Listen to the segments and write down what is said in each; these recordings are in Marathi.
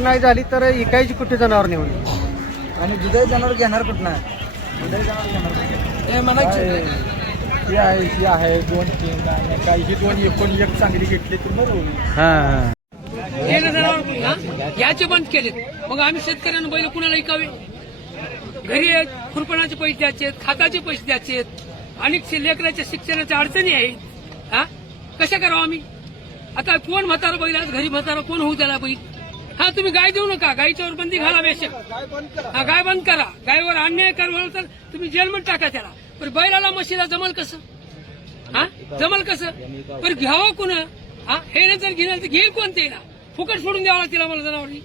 नाही झाली तर इकायची कुठे जनावर नेऊन आणि दुधाई जनावर घेणार कुठं नाही. दुधाई जनावर घेणार कुठं? हे म्हणायचं ही आहे 2-3 आणि काही ही 2 एकूण एक चांगली घेतली तर बरोबर. याचे बंद केले. मग आम्ही शेतकऱ्यांना बैल कुणाला ऐकावे? घरी आहेत, खुरपणाचे पैसे द्यायचे, खाताचे पैसे द्यायचे, अनेक लेकराच्या शिक्षणाच्या अडचणी आहेत. हा कशा करावं आम्ही? आता कोण म्हातारा बैल आज घरी म्हातारा कोण होऊ त्याला बैल? हा तुम्ही गाय देऊ नका, गायीच्यावर बंदी घाला बेशक. हा गाय बंद करा. गायवर अन्याय करावं तर तुम्ही जेलमध्ये टाका त्याला. पण बैलाला म्हशीला जमल कसं? हा जमल कसं? पण घ्यावं कोण? हा हे जर घेणार तर घेईल कोणते ना? फुकट सोडून द्यावं लागतील आम्हाला जनावरी.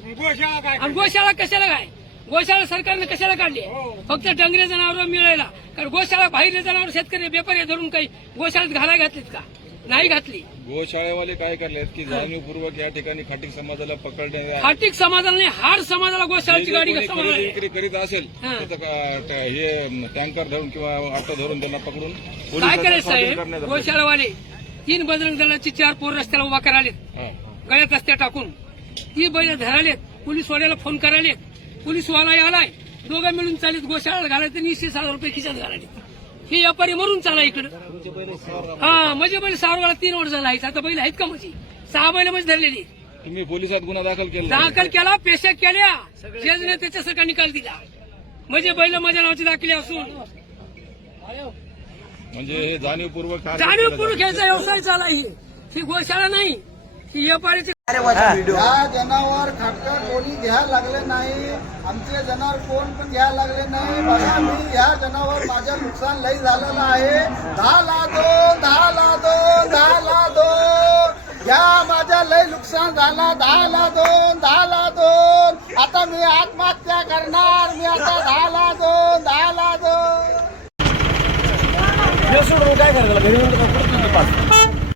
गोशाळा कशाला काय? गोशाळा सरकारने कशाला काढली? फक्त डंगरे जनावर मिळायला. कारण गोशाळा बाहेरले जनावर शेतकरी व्यापारी धरून काही गोशाळेत घालाय घातलीत का? नाही घातली. गोशाळेवाले काय करलेत की जाणीवपूर्वक या ठिकाणी खाटीक समाजाला पकडणे. खाटीक समाजाला नाही, हार समाजाला गोशाळेची गाडी विक्री करीत असेल तर हे टँकर धरून किंवा ऑटो धरून त्यांना पकडून काय करायचं साहेब? गोशाळावाले 3 बजरंग दलाची 4 पोर रस्त्याला उभा करालेत, गळ्यात रस्त्या टाकून 3 बैल धरालेत. पोलीसवाल्याला फोन करालेत, पोलीसवाला आलाय, दोघं मिळून चालीत गोशाळाला घालायचं 20,000 रुपये खिशात घालाले. हे व्यापारी मरून चाला इकडं. हा म्हणजे बैल 6 वेळा 3 वर्ष झाला. आता बैल आहेत का म्हणजे 6 बैल म्हणजे धरलेली. तुम्ही पोलिसात गुन्हा दाखल केला, पेशा केल्या, जजने त्याच्यासारखा निकाल दिला. म्हणजे बैल माझ्या नावाची दाखले असून म्हणजे हे जाणीवपूर्वक याचा व्यवसाय चाला. ही गोशाळा नाही, ही व्यापारीची. या जनावर खाटका कोणी घ्यायला लागले नाही. आमचे जनावर कोण पण घ्यायला लागले नाही. बघा मी ह्या जनावर माझं नुकसान लई झालेलं आहे. 10,02 या माझ्या लई नुकसान झाला. 10,02 आता मी आत्महत्या करणार. मी आता 10,02 सोडून काय करायला घरी